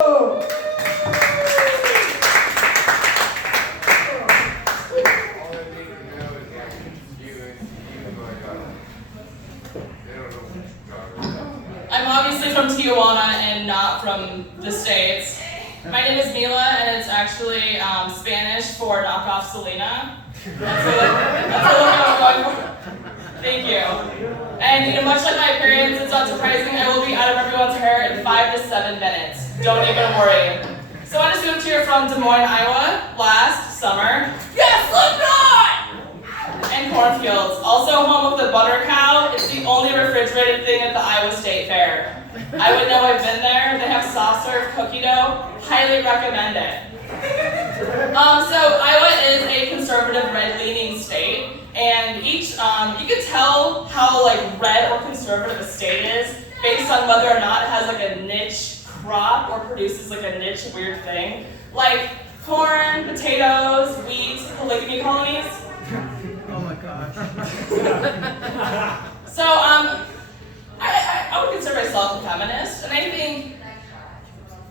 I'm obviously from Tijuana and not from the States. My name is Mila, and it's actually Spanish for knockoff Selena. That's what I'm going for. Thank you. And much like my appearance, it's not surprising I will be out of everyone's hair in 5 to 7 minutes. Don't even worry. So I just moved here from Des Moines, Iowa last summer. Yes, Slipknot! And cornfields. Also home of the Butter Cow. It's the only refrigerated thing at the Iowa State Fair. I would know I've been there. They have soft serve cookie dough. Highly recommend it. So Iowa is a conservative, red-leaning state, and each you can tell how red or conservative a state is based on whether or not it has a niche crop or produces a niche weird thing, like corn, potatoes, wheat, polygamy colonies. Oh my gosh. So I would consider myself a feminist, and I think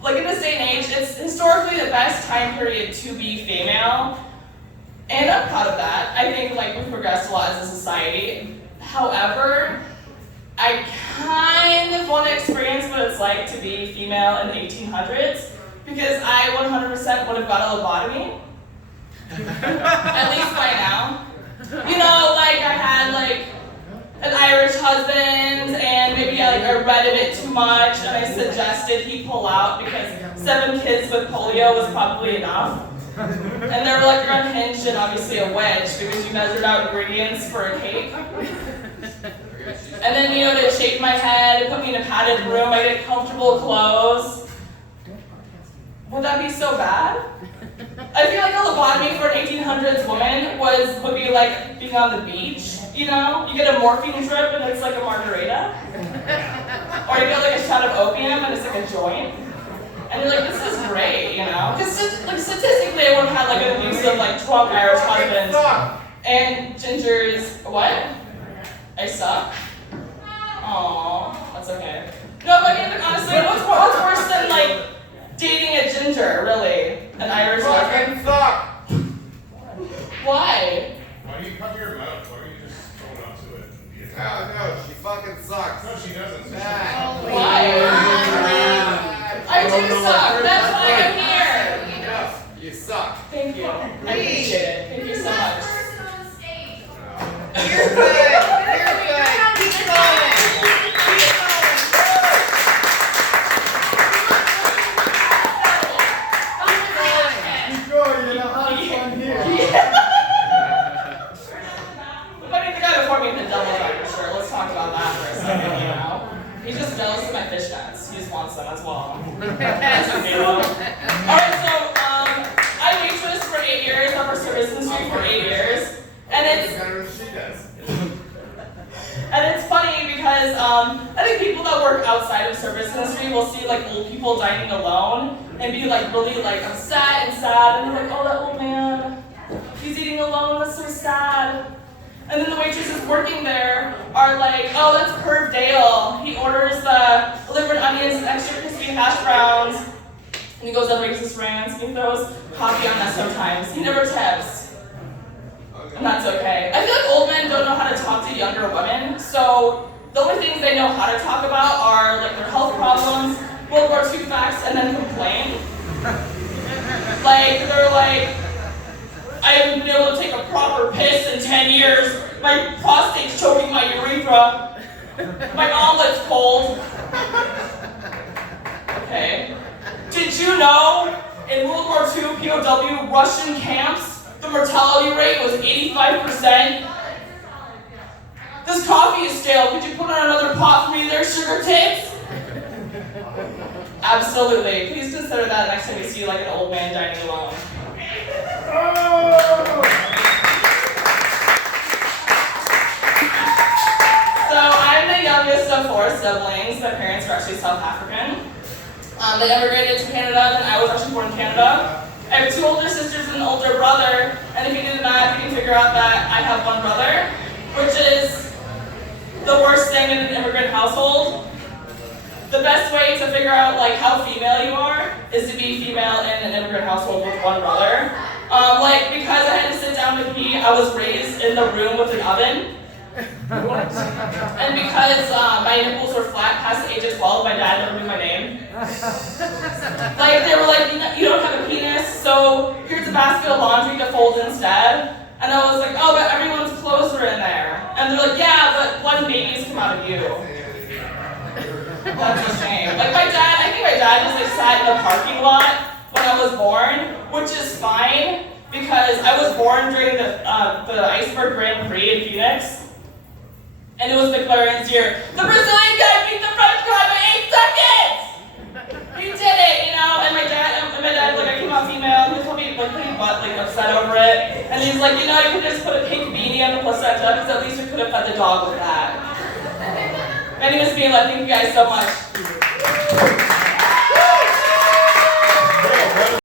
in this day and age, it's historically the best time period to be female, and I'm proud of that. I think we've progressed a lot as a society. However, I kind of want to experience what it's like to be female in the 1800s, because I 100% would have got a lobotomy. At least by now. I had an Irish husband, and maybe I read of it too much, and I suggested he pull out because 7 kids with polio was probably enough. And they were you're unhinged and obviously a wedge because you measured out ingredients for a cake. And then, they shave my head, put me in a padded room, I get comfortable clothes. Would that be so bad? I feel a lobotomy for an 1800s woman would be being on the beach. You get a morphine drip and it's a margarita. Or you get a shot of opium and it's a joint. And you're this is great, Because statistically I wouldn't have an abusive, drunk Irish husband. And Ginger's, what? I suck? Aww, that's okay. No, but honestly, what's worse than dating a Ginger, really? An Irish husband? Suck! Why? Why do you cover your mouth? Why are you just going up to it? No, she fucking sucks. No, she doesn't. Why? I do suck. That's why I'm here. No, you suck. Thank you. I appreciate it. Thank you so much. You're good. You're good. Keep going. Keep going. Keep going, you're the hottest one here. But I think I before me in the double driver shirt. Let's talk about that for a second, He's just jealous of my fishnets. He just wants them as well. Alright, so I waitressed for 8 years, upper service industry for 8 years. And it's funny because I think people that work outside of service industry will see old people dining alone and be really upset and sad, and they're oh, that old man, he's eating alone, that's so sad. And then the waitresses working there are oh, that's Perv Dale. He orders the liver and onions and extra crispy hash browns, and he goes on racist rants, and he throws coffee on us sometimes. He never tips. And that's okay. I feel old men don't know how to talk to younger women, so the only things they know how to talk about are their health problems, World War II facts, and then complain. They're I haven't been able to take a proper piss in 10 years. My prostate's choking my urethra. My omelet's cold. Okay. Did you know in World War II POW Russian camps, the mortality rate was 85%? This coffee is stale. Could you put on another pot for me there, sugar tits? Absolutely. Please consider that next time you see an old man dining alone. So I'm the youngest of 4 siblings. My parents are actually South African. They immigrated to Canada, and I was actually born in Canada. I have 2 older sisters and an older brother, and if you do the math, you can figure out that I have 1 brother, which is the worst thing in an immigrant household. the best way to figure out like how female you are is to be female in an immigrant household with one brother. Like because I had to sit down to pee, I was raised in the room with an oven. And because my nipples were flat past the age of 12, my dad never knew my name. Like they were like, you don't have a penis, so here's a basket of laundry to fold instead. And I was like, oh, but everyone's clothes are in there. And they're like, yeah, but one baby's come out of you. That's a shame. Like I think my dad just like sat in the parking lot when I was born, which is fine because I was born during the Iceberg Grand Prix in Phoenix. And it was McLaren's year. The Brazilian guy beat the French guy by 8 seconds! He did it, you know, and my dad, like, I came out female, and he told me, like, pretty upset over it. And he's like, you know, you could just put a pink beanie on the placenta, because at least we could have fed the dog with that. And he was being like, thank you guys so much.